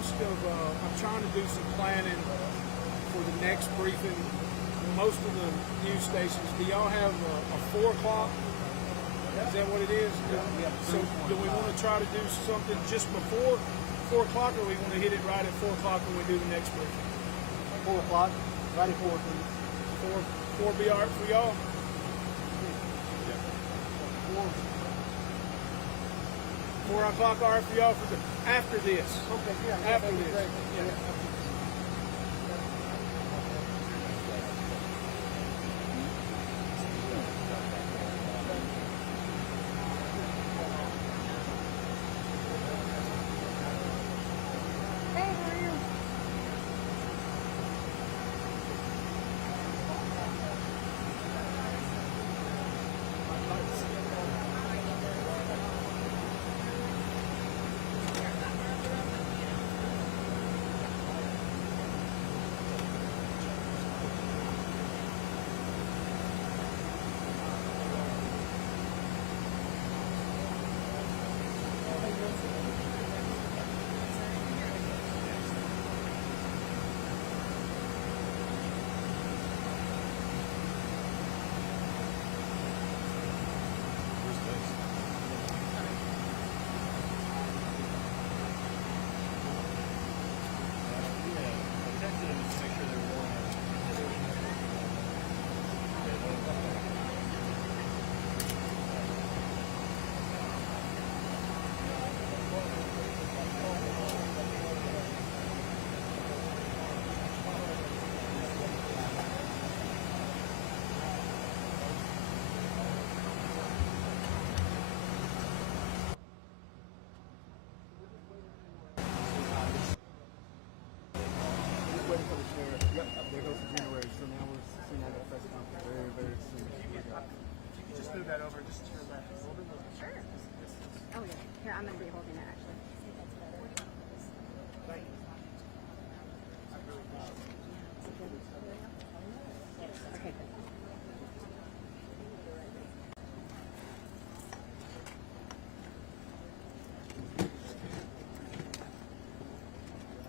most of, I'm trying to do some planning for the next briefing. Most of the news stations, do y'all have a 4 o'clock? Is that what it is? So do we want to try to do something just before 4 o'clock, or we want to hit it right at 4 o'clock when we do the next briefing? 4 o'clock, right at 4, please. 4 be all right for y'all? 4 o'clock all right for y'all for after this? Okay, yeah. After this. Yeah. Waiting for the sheriff. Yep, there goes the generator. So now we're seeing that press conference very soon. If you could just move that over just to your left a little bit more. Sure. Oh yeah. Here, I'm going to be holding it actually. Thank you. Okay, good.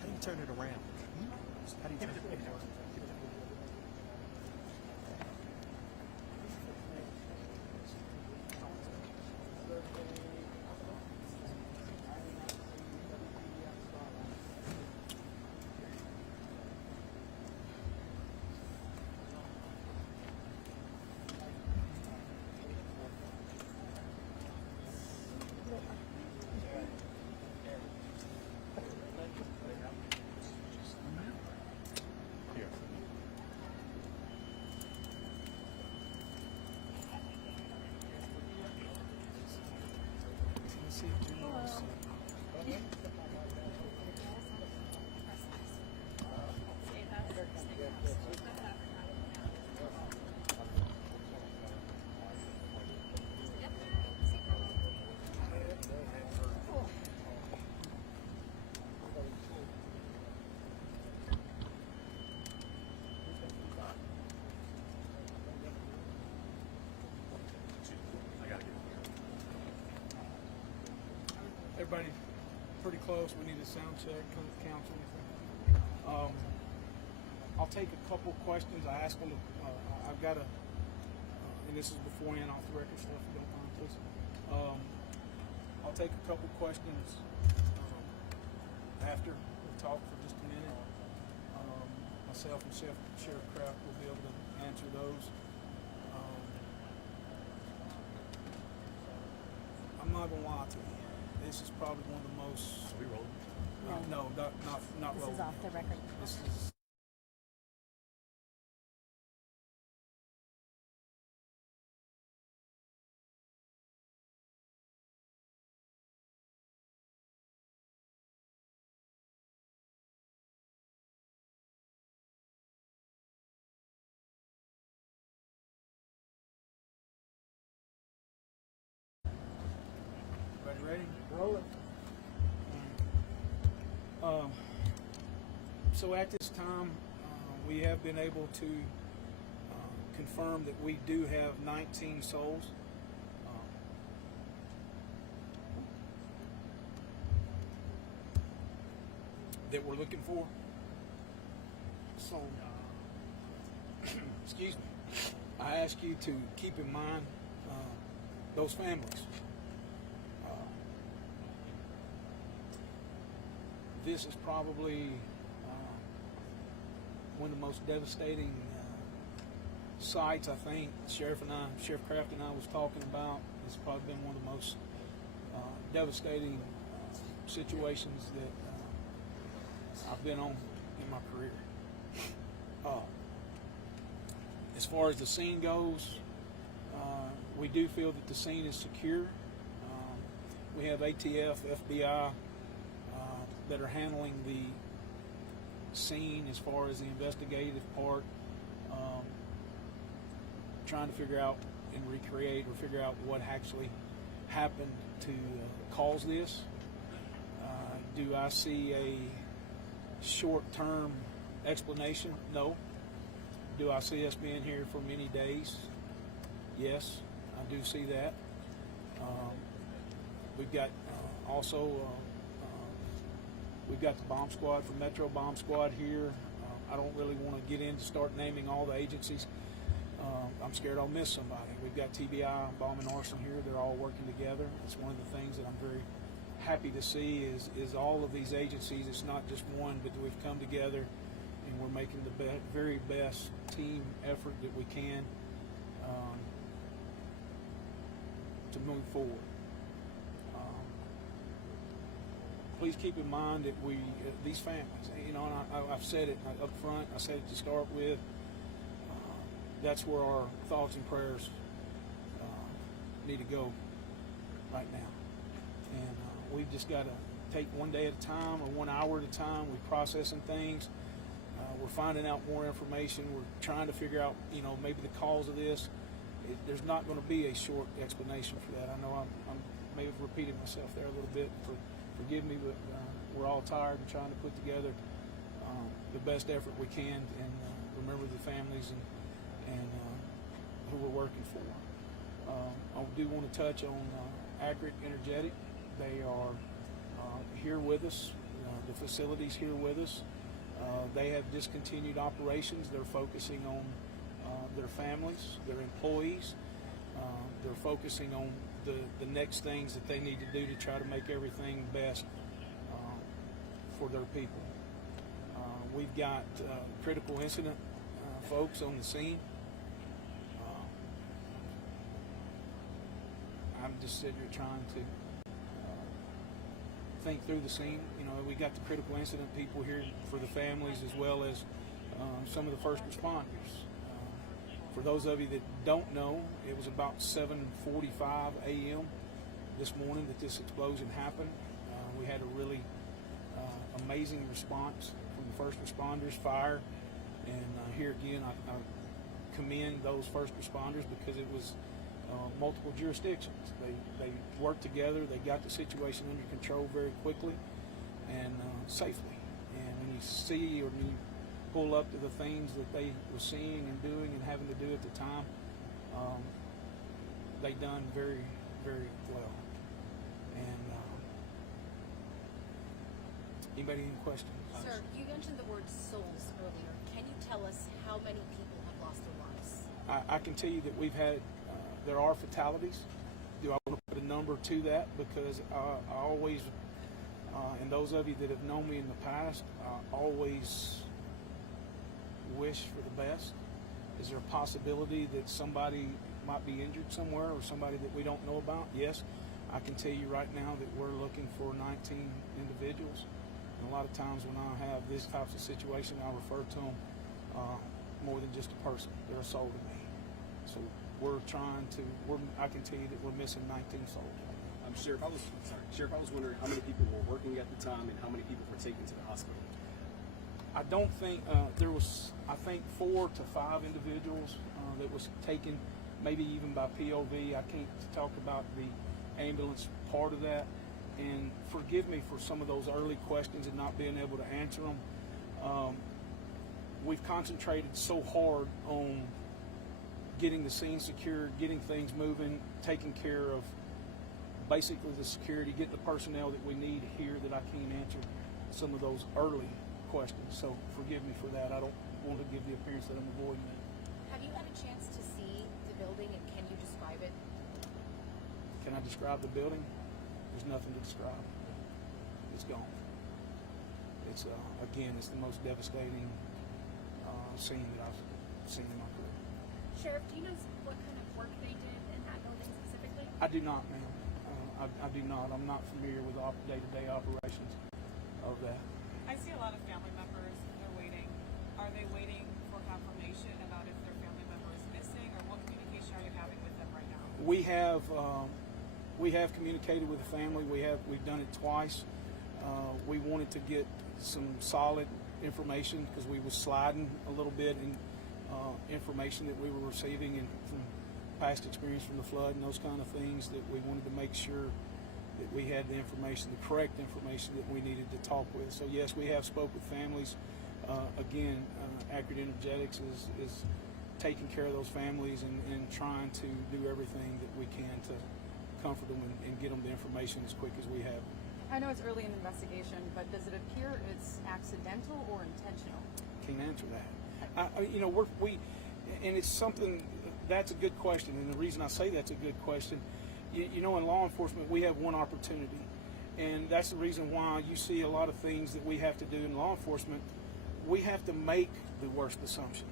How do you turn it around? How do you turn it around? Here. I gotta get it. Everybody pretty close. We need a sound check, council. I'll take a couple questions. I asked them. I've got a, and this is beforehand off the record stuff. If you don't mind, please. I'll take a couple questions after we talk for just a minute. Myself and Sheriff Kraft will be able to answer those. I'm not gonna lie to you. This is probably one of the most. Are we rolling? No, not This rolling. is off the record. This is. Everybody ready? Roll it. So at this time, we have been able to confirm that we do have 19 souls. that we're looking for. So, excuse me, I ask you to keep in mind those families. This is probably one of the most devastating sites, I think. Sheriff Kraft and I was talking about. It's probably been one of the most devastating situations that I've been on in my career. As far as the scene goes, we do feel that the scene is secure. We have ATF, FBI that are handling the scene as far as the investigative part, trying to figure out and recreate or figure out what actually happened to cause this. Do I see a short-term explanation? No. Do I see us being here for many days? Yes, I do see that. We've got also we've got the bomb squad from Metro Bomb Squad here. I don't really want to get in to start naming all the agencies. I'm scared I'll miss somebody. We've got TBI, Bomb and Arson here. They're all working together. It's one of the things that I'm very happy to see is all of these agencies. It's not just one, but we've come together and we're making the very best team effort that we can to move forward. Please keep in mind that these families, you know, and I've said it up front, I said it to start with, that's where our thoughts and prayers need to go right now. And we've just got to take one day at a time or 1 hour at a time. We're processing things. We're finding out more information. We're trying to figure out, you know, maybe the cause of this. There's not going to be a short explanation for that. I know I may have repeated myself there a little bit. Forgive me, but we're all tired and trying to put together the best effort we can and remember the families and who we're working for. I do want to touch on Accurate Energetic. They are here with us. The facility's here with us. They have discontinued operations. They're focusing on their families, their employees. They're focusing on the next things that they need to do to try to make everything best for their people. We've got critical incident folks on the scene. I'm just sitting here trying to think through the scene. You know, we got the critical incident people here for the families as well as some of the first responders. For those of you that don't know, it was about 7:45 a.m. this morning that this explosion happened. We had a really amazing response from the first responders, fire, and here again I commend those first responders because it was multiple jurisdictions. They worked together. They got the situation under control very quickly and safely. And when you see or when you pull up to the things that they were seeing and doing and having to do at the time, they done very, very well. And anybody any questions? Sir, you mentioned the word souls earlier. Can you tell us how many people have lost their lives? I can tell you that we've had, there are fatalities. Do I want to put a number to that? Because I always, and those of you that have known me in the past, I always wish for the best. Is there a possibility that somebody might be injured somewhere or somebody that we don't know about? Yes. I can tell you right now that we're looking for 19 individuals. And a lot of times when I have this type of situation, I refer to them more than just a person. They're a soul to me. So we're trying to, I can tell you that we're missing 19 souls. Sheriff, I was wondering how many people were working at the time and how many people were taken to the hospital. I don't think there was, I think 4 to 5 individuals that was taken, maybe even by POV. I can't talk about the ambulance part of that. And forgive me for some of those early questions and not being able to answer them. We've concentrated so hard on getting the scene secured, getting things moving, taking care of basically the security, getting the personnel that we need here that I can't answer some of those early questions. So forgive me for that. I don't want to give the appearance that I'm avoiding that. Have you had a chance to see the building, and can you describe it? Can I describe the building? There's nothing to describe. It's gone. It's again, it's the most devastating scene that I've seen in my career. Sheriff, do you know what kind of work they did in that building specifically? I do not, ma'am. I do not. I'm not familiar with the day-to-day operations of that. I see a lot of family members, they're waiting. Are they waiting for confirmation about if their family member is missing, or what communication are you having with them right now? We have communicated with the family. We've done it twice. We wanted to get some solid information because we was sliding a little bit in information that we were receiving and from past experience from the flood and those kind of things, that we wanted to make sure that we had the information, the correct information that we needed to talk with. So yes, we have spoke with families. Again, Accurate Energetics is taking care of those families and trying to do everything that we can to comfort them and get them the information as quick as we have. I know it's early in the investigation, but does it appear it's accidental or intentional? Can't answer that. And it's something, that's a good question. And the reason I say that's a good question, in law enforcement, we have one opportunity. And that's the reason why you see a lot of things that we have to do in law enforcement. We have to make the worst assumption.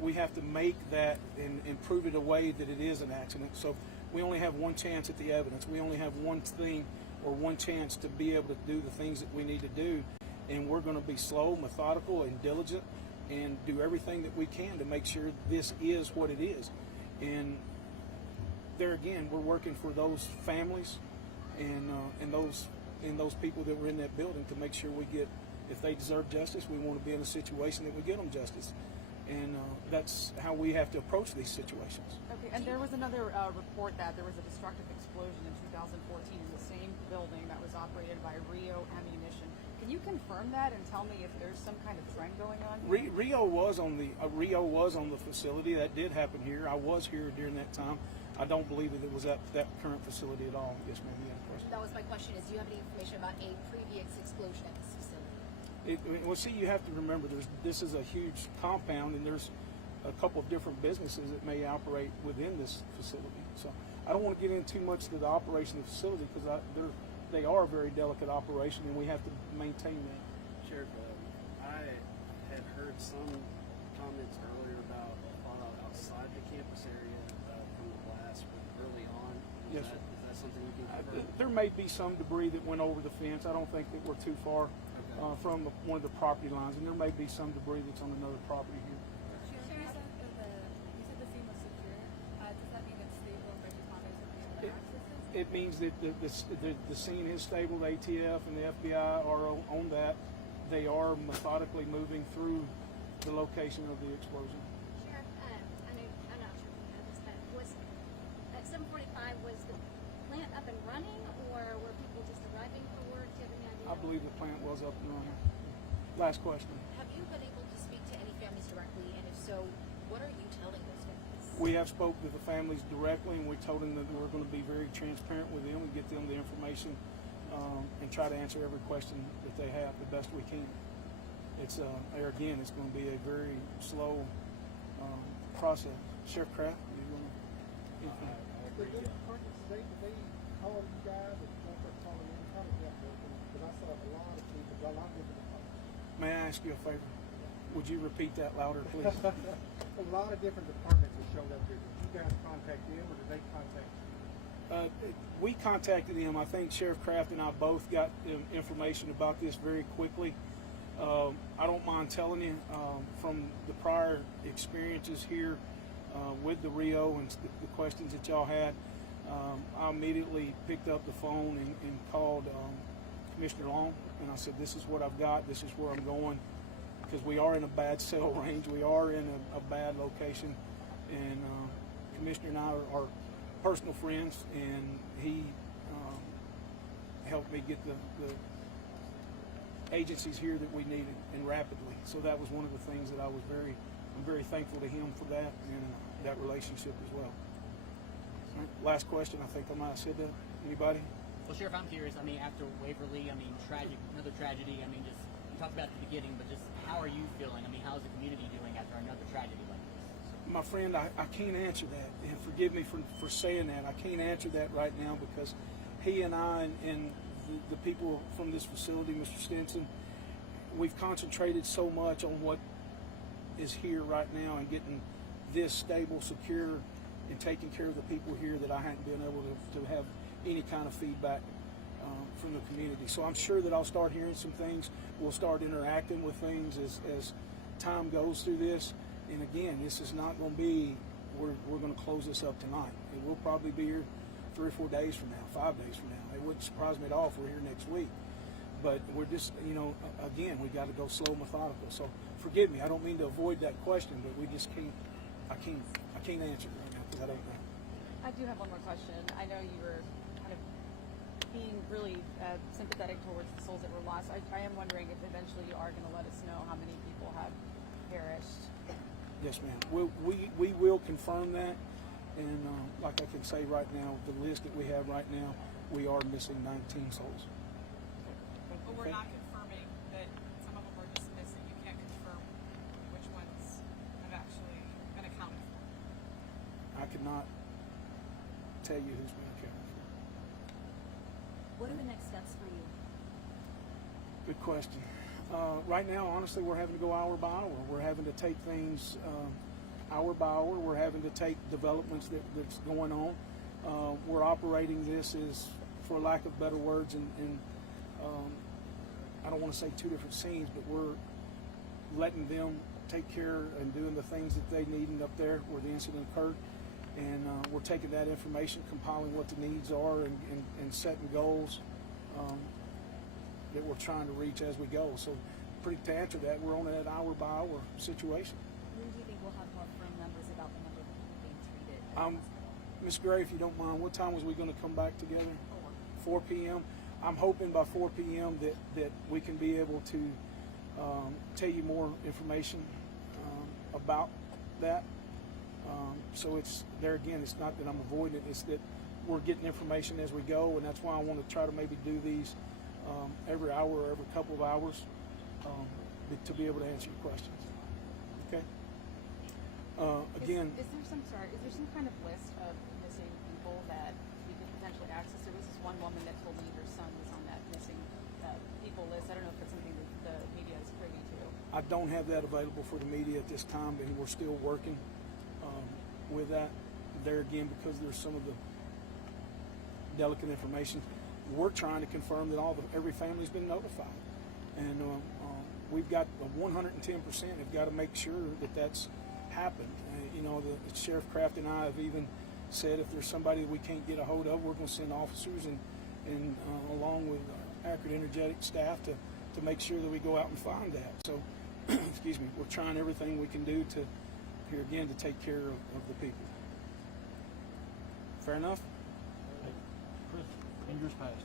We have to make that and prove it away that it is an accident. So we only have one chance at the evidence. We only have one thing or one chance to be able to do the things that we need to do. And we're going to be slow, methodical, and diligent and do everything that we can to make sure this is what it is. And there again, we're working for those families and those people that were in that building to make sure we get, if they deserve justice, we want to be in a situation that we get them justice. And that's how we have to approach these situations. Okay, and there was another report that there was a destructive explosion in 2014 in the same building that was operated by Rio Ammunition. Can you confirm that and tell me if there's some kind of trend going on here? Rio was on the facility. That did happen here. I was here during that time. I don't believe that it was at that current facility at all. Yes, ma'am. You have a question? That was my question, is do you have any information about a previous explosion at this facility? Well, see, you have to remember, this is a huge compound, and there's a couple of different businesses that may operate within this facility. So I don't want to get into too much to the operation of the facility because they are a very delicate operation, and we have to maintain that. Sheriff, I had heard some comments earlier about fallout outside the campus area from the blast early on. Yes, sir. Is that something you can confirm? There may be some debris that went over the fence. I don't think that we're too far from one of the property lines, and there may be some debris that's on another property here. You said the scene was secure. Does that mean it's stable and responders have been able to access it? It means that the scene is stable. The ATF and the FBI are on that. They are methodically moving through the location of the explosion. Sheriff, I'm not sure if you know this, but was at 7:45 was the plant up and running, or were people just arriving for work? Do you have any idea? I believe the plant was up and running. Last question. Have you been able to speak to any families directly, and if so, what are you telling those families? We have spoke to the families directly, and we told them that we're going to be very transparent with them and get them the information and try to answer every question that they have the best we can. It's again, it's going to be a very slow process. Sheriff Kraft, you want to? Did they call you guys or start calling in? How did that work? Because I saw a lot of people, a lot of different departments. May I ask you a favor? Would you repeat that louder, please? A lot of different departments that showed up here. Did you guys contact them or did they contact you? We contacted him. I think Sheriff Kraft and I both got information about this very quickly. I don't mind telling you from the prior experiences here with the Rio and the questions that y'all had, I immediately picked up the phone and called Commissioner Long, and I said, this is what I've got, this is where I'm going, because we are in a bad cell range, we are in a bad location, and Commissioner and I are personal friends, and he helped me get the agencies here that we needed, and rapidly. So that was one of the things that I'm very thankful to him for that, and that relationship as well. All right, last question, I think I might have said that. Anybody? Well, Sheriff, I'm curious. I mean, after Waverly, I mean, another tragedy. I mean, just talked about at the beginning, but just how are you feeling? I mean, how's the community doing after another tragedy like this? My friend, I can't answer that, and forgive me for saying that. I can't answer that right now because he and I and the people from this facility, Mr. Stinson, we've concentrated so much on what is here right now and getting this stable, secure, and taking care of the people here that I hadn't been able to have any kind of feedback from the community. So I'm sure that I'll start hearing some things. We'll start interacting with things as time goes through this. And again, this is not going to be, we're going to close this up tonight. It will probably be here 3 or 4 days from now, 5 days from now. It wouldn't surprise me at all if we're here next week. But we're just, again, we got to go slow, methodical. So forgive me, I don't mean to avoid that question, but we just can't, I can't answer it right now because I don't know. I do have one more question. I know you were kind of being really sympathetic towards the souls that were lost. I am wondering if eventually you are going to let us know how many people have perished. Yes, ma'am. We will confirm that. And like I can say right now, the list that we have right now, we are missing 19 souls. But we're not confirming that some of them are just missing. You can't confirm which ones have actually been accounted for. I could not tell you who's been accounted for. What are the next steps for you? Good question. Right now, honestly, we're having to go hour by hour. We're having to take things hour by hour. We're having to take developments that's going on. We're operating this as, for lack of better words, and I don't want to say two different scenes, but we're letting them take care and doing the things that they need up there where the incident occurred. And we're taking that information, compiling what the needs are, and setting goals that we're trying to reach as we go. So, to answer that, we're on that hour by hour situation. When do you think we'll have more firm numbers about the number of people being treated? Ms. Gray, if you don't mind, what time was we going to come back together? 4 p.m. I'm hoping by 4 p.m. that we can be able to tell you more information about that. So it's there again. It's not that I'm avoiding it. It's that we're getting information as we go, and that's why I want to try to maybe do these every hour or every couple of hours to be able to answer your questions. Okay. Again, Is there some kind of list of missing people that we could potentially access? There was this one woman that told me her son was on that missing people list. I don't know if it's something that the media is privy to. I don't have that available for the media at this time, and we're still working with that. There again, because there's some of the delicate information, we're trying to confirm that every family's been notified, and we've got 110% have got to make sure that that's happened. The Sheriff Kraft and I have even said if there's somebody that we can't get a hold of, we're going to send officers and along with accurate energetic staff to make sure that we go out and find that. So, excuse me, we're trying everything we can do to take care of the people. Fair enough? Hey, Chris, in years past,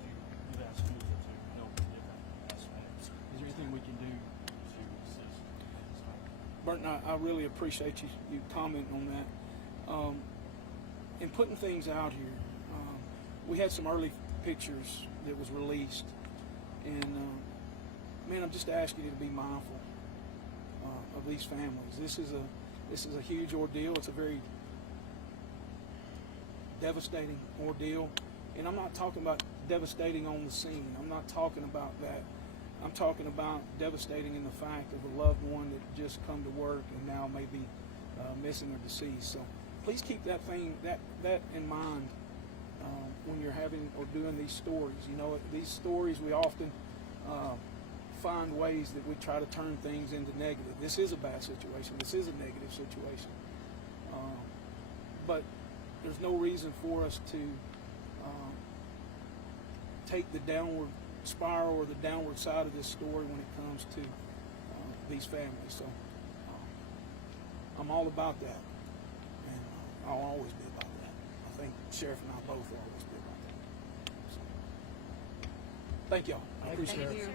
you've asked schools to help in different aspects. Is there anything we can do to assist at this time? Burton, I really appreciate you commenting on that. In putting things out here, we had some early pictures that was released, and man, I'm just asking you to be mindful of these families. This is a huge ordeal. It's a very devastating ordeal, and I'm not talking about devastating on the scene. I'm not talking about that. I'm talking about devastating in the fact of a loved one that just come to work and now may be missing or deceased. So please keep that in mind when you're having or doing these stories. These stories, we often find ways that we try to turn things into negative. This is a bad situation. This is a negative situation. But there's no reason for us to take the downward spiral or the downward side of this story when it comes to these families. So I'm all about that, and I'll always be about that. I think Sheriff and I both will always be about that. So, thank y'all. I appreciate it. Thank you.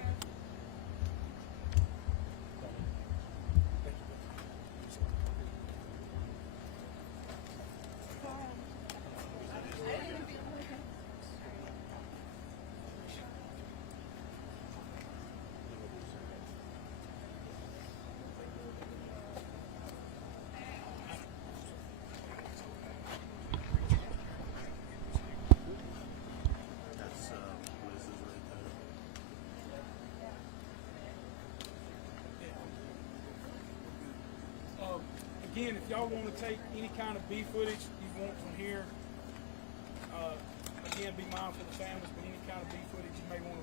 again, if y'all want to take any kind of B footage you want from here, again, be mindful of the families, but any kind of B footage you may want to